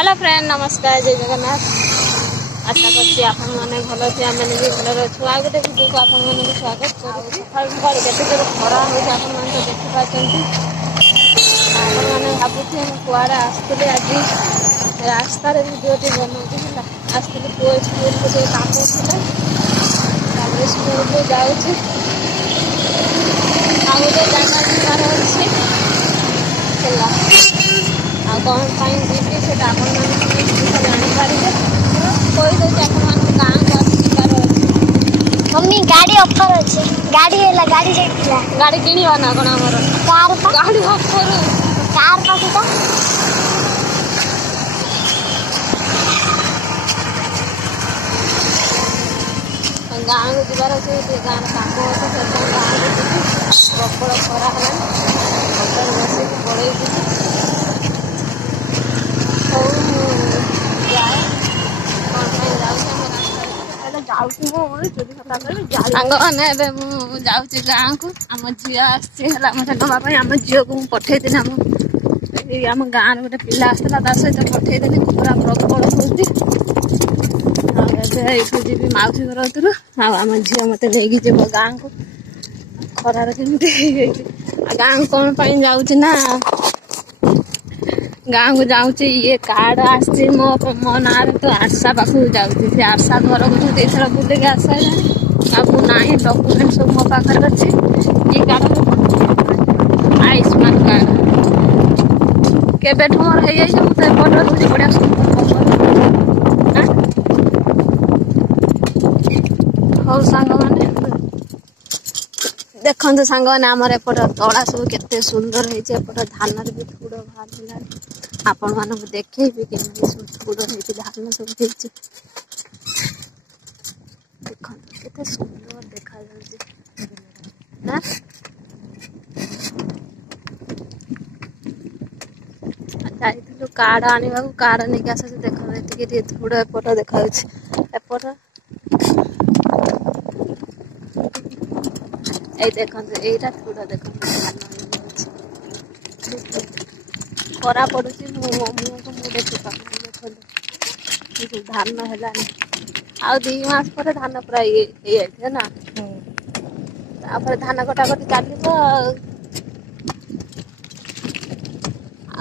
Hello friend नमस्कार जय जगन्नाथ। आशा करছি ଆପଣ ମାନେ ଭଲ ଅଛି ଆମେ ବି ଭଲରେ ଅଛୁ। ଆଉ ଗୋଟେ ଭିଡ଼ିଓକୁ ଆପଣ ମାନଙ୍କୁ ସ୍ୱାଗତ କରୁଛି। ସକାଳୁ କେତେ ଜୋର ଖରା ହେଉଛି ଆପଣ ମାନେ ତ ଦେଖିପାରୁଛନ୍ତି। ଆପଣ ମାନେ ଭାବୁଥିବେ ମୁଁ କୁଆଡ଼େ ଆସିଥିଲି ଆଜି ରାସ୍ତାରେ ଭିଡ଼ିଓଟି ବନଉଛି ହେଲା। ଆସିଥିଲି ପୁଅ ସ୍କୁଲକୁ ଟିକେ କାମ ଥିଲା ତାପରେ ସ୍କୁଲକୁ ଯାଉଛି। ଆଉ ଗୋଟେ ଜାଗା ଯିବାର ଅଛି ହେଲା। ଆଉ କ'ଣ ପାଇଁ ଯିବି ସେଟା ଆପଣମାନେ ନିଶ୍ଚିତ ଜାଣିପାରିବେ। କହିଦେଉଛି ଆପଣମାନଙ୍କୁ ଗାଁକୁ ଆସିବାର ଅଛି। मम्मी गाड़ी ऑफर अच्छे गाड़ी है ला गाड़ी जाइला गाड़ी किଣିବା ना କ'ଣ ଆମର कार पा ଗାଡ଼ି ଅଫର कार पाके तो ଗାଁକୁ ଯିବାର ଅଛି। ଟିକେ ଗାଁର କାମ ଅଛି ସେଥିପାଇଁ ଗାଁକୁ ଯିବି। ପ୍ରବଳ ଖରା ହେଲାଣି ଅଟୋରେ ବସିକି ପଳେଇ ଯିବି। ହଉ ମୁଁ ଯାଏ କ'ଣ ପାଇଁ ଯାଉଛି ଆମ ରାସ୍ତାରେ ଯାଉଛି ମୁଁ ସାଙ୍ଗମାନେ। ଏବେ ମୁଁ ଯାଉଛି ଗାଁକୁ। ଆମ ଝିଅ ଆସିଛି ହେଲା ମୋତେ ନେବା ପାଇଁ। ଆମ ଝିଅକୁ ମୁଁ ପଠେଇଥିଲି ଆମ ଗାଁର ଗୋଟେ ପିଲା ଆସିଥିଲା ତା ସହିତ ପଠେଇଦେଲି। ଖରା ପ୍ରବଳ ହେଉଛି। ଆଉ ଏବେ ଏଇଠୁ ଯିବି ମାଉସୀ ଘର ଭିତରୁ। ଆଉ ଆମ ଝିଅ ମୋତେ ନେଇକି ଯିବ ଗାଁକୁ। ଖରାରେ କେମିତି ହେଇଯାଇଛି। ଆଉ ଗାଁକୁ କ'ଣ ପାଇଁ ଯାଉଛି ନା ଗାଁକୁ ଯାଉଛି ଇଏ କାର୍ଡ ଆସିଛି ମୋ ନାଁରେ ତ ଆଶା ପାଖକୁ ଯାଉଛି। ସେ ଆଶା ଘରକୁ ମୁଁ ଏଇଥର ବୁଲିକି ଆସିଲାଣି। ଆଉ ମୁଁ ନାହିଁ ଡକୁମେଣ୍ଟ ସବୁ ମୋ ପାଖରେ ଅଛି। ଇଏ କାର୍ଡ ଆୟୁଷ୍ମାନ କାର୍ଡ କେବେଠୁ ମୋର ହେଇଯାଇଛି। ମୁଁ ତ ଏପଟ ରହୁଛି ବଢ଼ିଆ ସୁନ୍ଦର ହଉ ସାଙ୍ଗମାନେ ଦେଖନ୍ତୁ ସାଙ୍ଗମାନେ ଆମର ଏପଟ ତଳା ସବୁ କେତେ ସୁନ୍ଦର ହେଇଛି। ଏପଟ ଧାନରେ ବି ଥୁଡ଼ ବାହାରିଲାଣି। ଆପଣ ମାନଙ୍କୁ ଦେଖେଇବି କେମିତି ଥୁଡ଼ ହେଇଛି ଧାନ ସବୁ ହେଇଛି। ଦେଖନ୍ତୁ କେତେ ସୁନ୍ଦର ଦେଖାଯାଉଛି ନା। ଯାଇଥିଲୁ କାର୍ଡ ଆଣିବାକୁ କାର୍ଡ ନେଇକି ଆସୁଛୁ। ଦେଖନ୍ତୁ ଏତିକି ଟିକେ ଥୁଡ଼ ଏପଟ ଦେଖାଯାଉଛି। ଏପଟ ଏଇ ଦେଖନ୍ତୁ ଏଇଟା ଥୁଡ଼ ଦେଖନ୍ତୁ ଖରା ପଡୁଛି। ମୁହଁକୁ ମୁଁ ଦେଖିପାରୁନି। ଦେଖନ୍ତୁ ଧାନ ହେଲାଣି ଆଉ 2 ମାସ ପରେ ଧାନ ପୁରା ଇଏ ହେଇଯାଇଥିବ ନା। ତାପରେ ଧାନ କଟାକଟି ଚାଲିବ।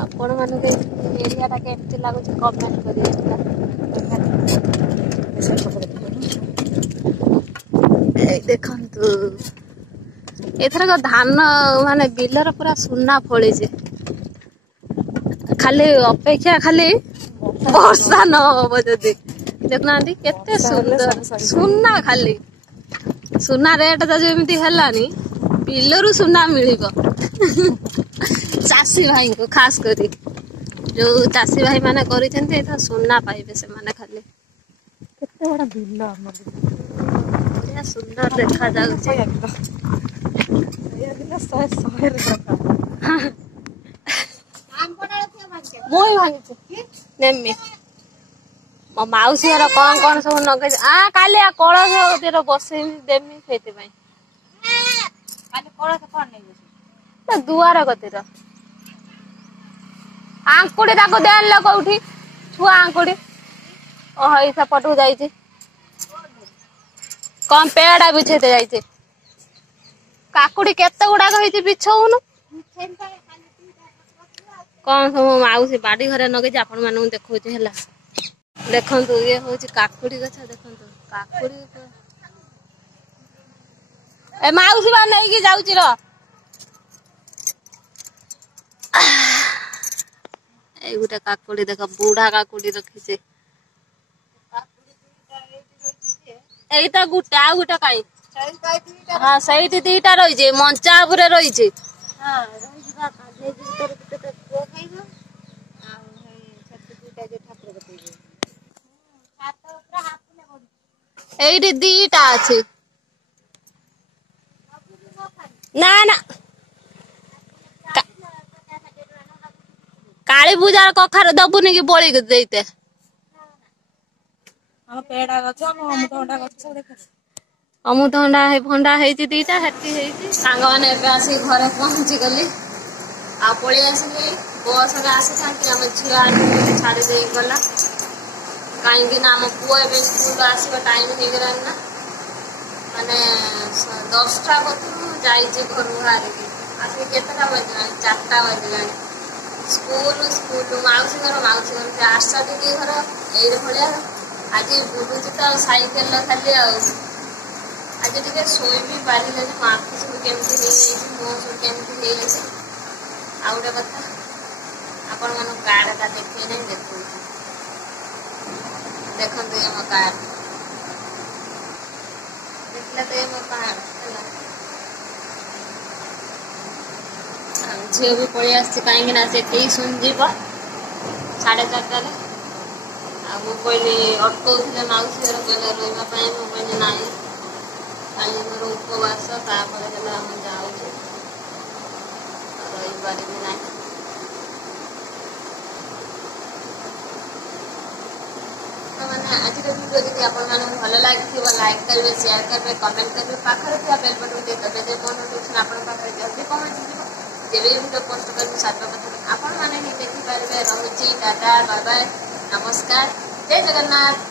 ଆପଣ ମାନଙ୍କୁ ଏରିଆଟା କେମିତି ଲାଗୁଛି କମେଣ୍ଟ କରିବେ। ଏଇ ଦେଖନ୍ତୁ ଏଥରକ ଧାନ ମାନେ ବିଲର ପୁରା ସୁନା ଫଳିଛି। ଖାଲି ଅପେକ୍ଷା ଖାଲି ବର୍ଷା ନ ହବ ଯଦି। ଦେଖୁନାହାନ୍ତି କେତେ ସୁନ୍ଦର ସୁନା ଖାଲି ସୁନା ରେଟ୍ ତ ଯେମିତି ହେଲାନି ବିଲରୁ ସୁନା ମିଳିବ ଚାଷୀ ଭାଇଙ୍କୁ ଖାସ କରି ଯୋଉ ଚାଷୀ ଭାଇ ମାନେ କରିଛନ୍ତି ଏଥର ସୁନା ପାଇବେ ସେମାନେ। ଖାଲି କେତେ ବଡ ବିଲ ଆମର ବଢିଆ ସୁନ୍ଦର ଦେଖା ଯାଉଛି। ମୁଇଁ ଭାଙ୍ଗିଛି ନେମି ମୋ ମାଉସୀ ଘର କ'ଣ ସବୁ ନଗେଇଛି। କାଲି କଳସ ବସେଇବି ଦେମି ସେଇଥିପାଇଁ ଦୁଆର କତିର ଆଙ୍କୁଡି ତାକୁ ଦେଲେ କୋଉଠି ଛୁଆ ଆଙ୍କୁଡି ଏଇ ସେପଟକୁ ଯାଇଛି। କ'ଣ ପେଡା ବିଛେଇତେ ଯାଇଛି। କାକୁଡି କେତେ ଗୁଡାକ ହେଇଛି ବିଛଉନୁ। କ'ଣ ସବୁ ମାଉସୀ ବାଡି ଘରେ ନଗେଇଛି ଆପଣ ମାନଙ୍କୁ ଦେଖଉଛି ହେଲା। ଦେଖନ୍ତୁ ଇଏ ହଉଛି କାକୁଡି ଗଛ। ଦେଖନ୍ତୁ କାକୁଡି ଏ ମାଉସୀ ବା ନେଇକି ଯାଉଛି ର। ଏଇ ଗୋଟେ କାକୁଡି ଦେଖ ବୁଢା କାକୁଡି ରଖିছে। ଏଇଟା ଗୋଟେ ଆଉ ଗୋଟେ କାଇଁ ହଁ ସେଇଠି 2ଟା ରହିଛି ମଞ୍ଚା ଉପରେ ରହିଛି। ଏଇଠି 2ଟା ଅଛି। ନା ନା କାଳୀ ପୂଜାର କଖାରୁ ଦବୁନି କି ବଳିକି ଦେଇତେ। ଅମୃତଭଣ୍ଡା ଭଣ୍ଡା ହେଇଛି 2ଟା ସେଠି ହେଇଛି। ସାଙ୍ଗମାନେ ଏବେ ଆସିକି ଘରେ ପହଞ୍ଚି ଗଲି ଆଉ ପଳେଇ ଆସିଲି। बस रे आसीथांती आम झील आनी छाड़ी दे गला कहीं आम पुआ ए स्कूल आसवा टाइम हो गला ना माने 10टा बजे जाइए घर बाहर आसिक केतटा बजला 4टा बजला स्कूल मौसी घर से आशा दीदी घर ये भाया आज बुलूची तो सैकेल खाली आज टे शोई भी पारे मो आँखि सब केमती मो सब केमती आ गोटे कथा आपण मन कार्डटा देखे ना देखो देखते ये मो कार्ड देखला तो ये मो कार्ड झील भी पलि आस कहीं से सुनजीव 4:30 आगे कहली अटकौ मौसी घर कहले रही मुझे ना कल मोर उपवास तापर जाऊँ रही पारि ना मैंने आज वीडियो देखिए आपन भल लगी लाइक करेंगे शेयर करेंगे कमेंट करेंगे पाखे थी बेल बटन देते जब नोटिफिकेशन आप जल्दी पहुँची जब वीडियो पोस्ट कर सर्वप्रथम आपण मैंने ही देखिपारे। रही टाटा बाय बाय नमस्कार जय जगन्नाथ।